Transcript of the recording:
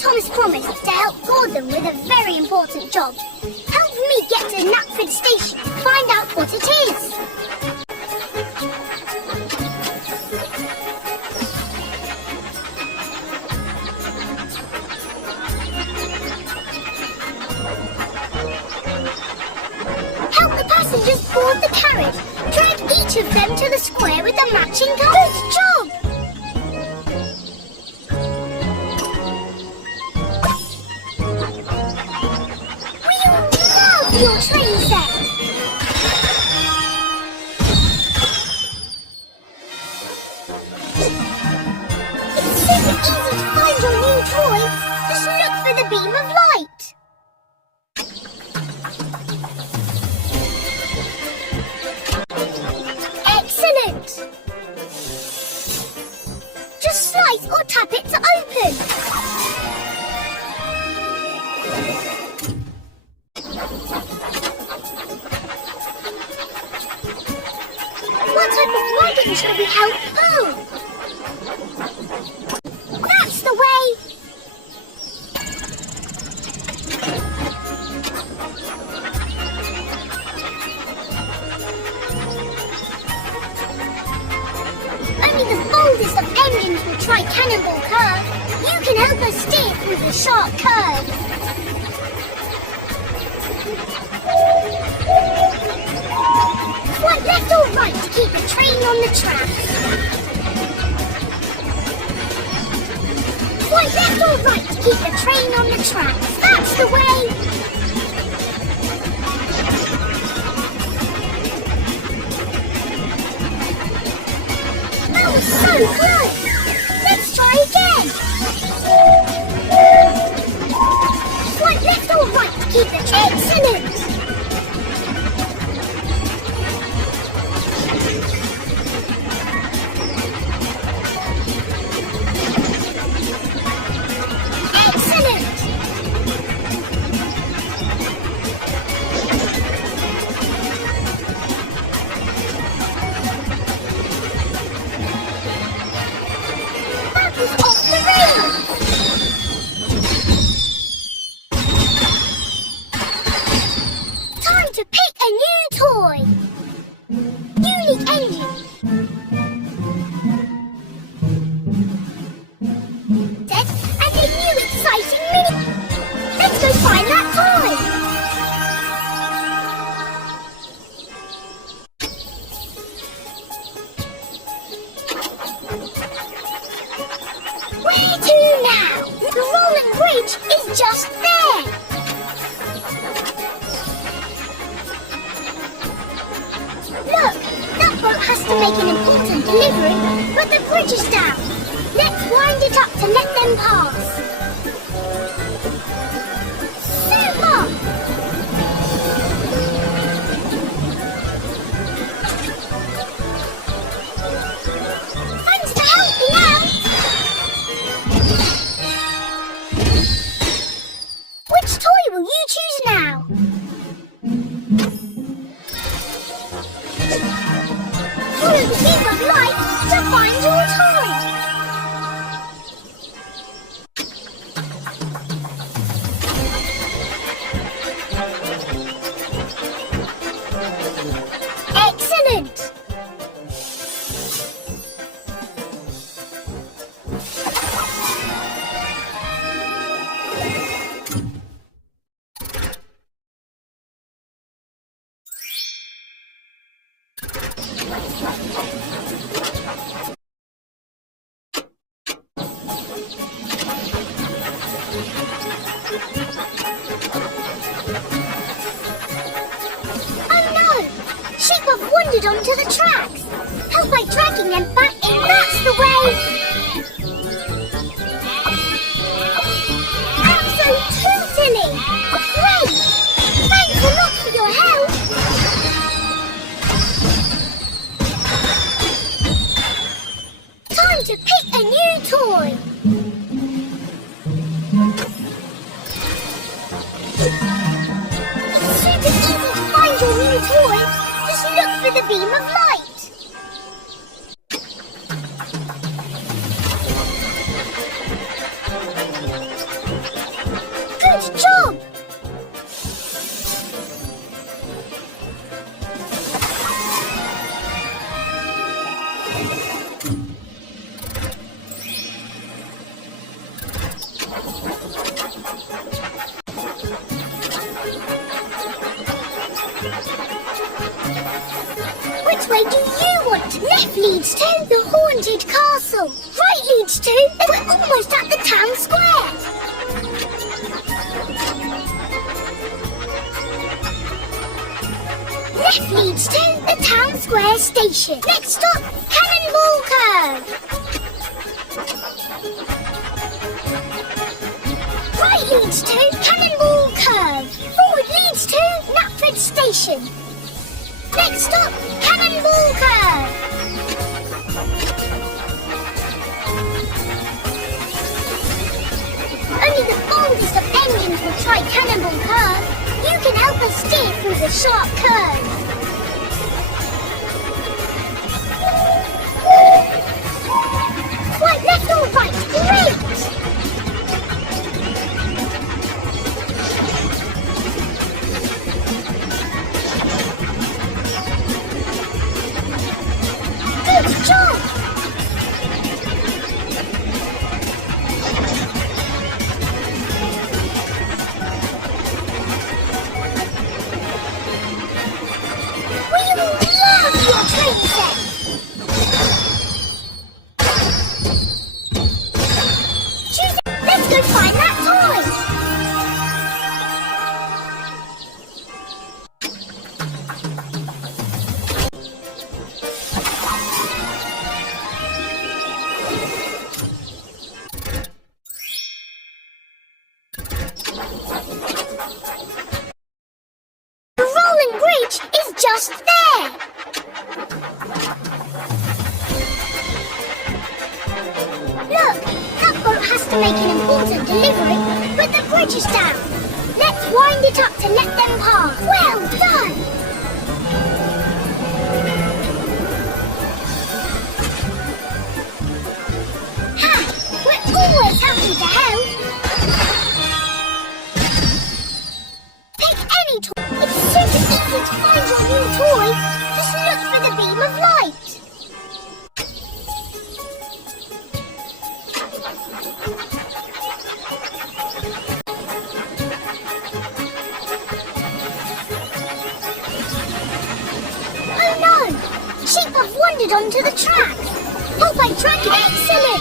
Thomas promised to help Gordon with a very important job. Help me get to Knapford Station to find out what it is. Help the passengers board the carriage. Drag each of them to the square with the matching colours. Good job! Your train set. It's super easy to find your new toy. Just look for the beam of light. Excellent. Just slice or tap it to open. What type of wagon shall we help pull? That's the way! Only the boldest of engines will try Cannonball Curve. You can help us steer through the sharp curve. Swipe left or right to keep the train on the tracks. Swipe left or right to keep the train on the tracks. That's the way. That was so close. Let's try again. Swipe left or right to keep the train. Excellent. Onto the tracks. Help by dragging them back in. That's the way. I'm so totally. Great. Thanks a lot for your help. Time to pick a new toy. It's super easy to find your new toy. Look for the beam of light. haunted castle. Right leads to... We're almost at the town square. Left leads to the town square station. Next stop, Cannonball Curve. Right leads to Cannonball Curve. Forward leads to Knapford Station. Next stop, Cannonball Curve. Only the boldest of engines will try Cannonball Curve. You can help us steer through the sharp curve. Right, left or right? Great! Good job! We will love your train set! Let's go find that toy! The rolling bridge is just there! Look, that boat has to make an important delivery, but the bridge is down. Let's wind it up to let them pass. Well done! Ha! We're always happy to help. Pick any toy. It's super easy to find your new toy. Just look for the beam of light. Oh no! Sheep have wandered onto the track. Help I track it, excellent!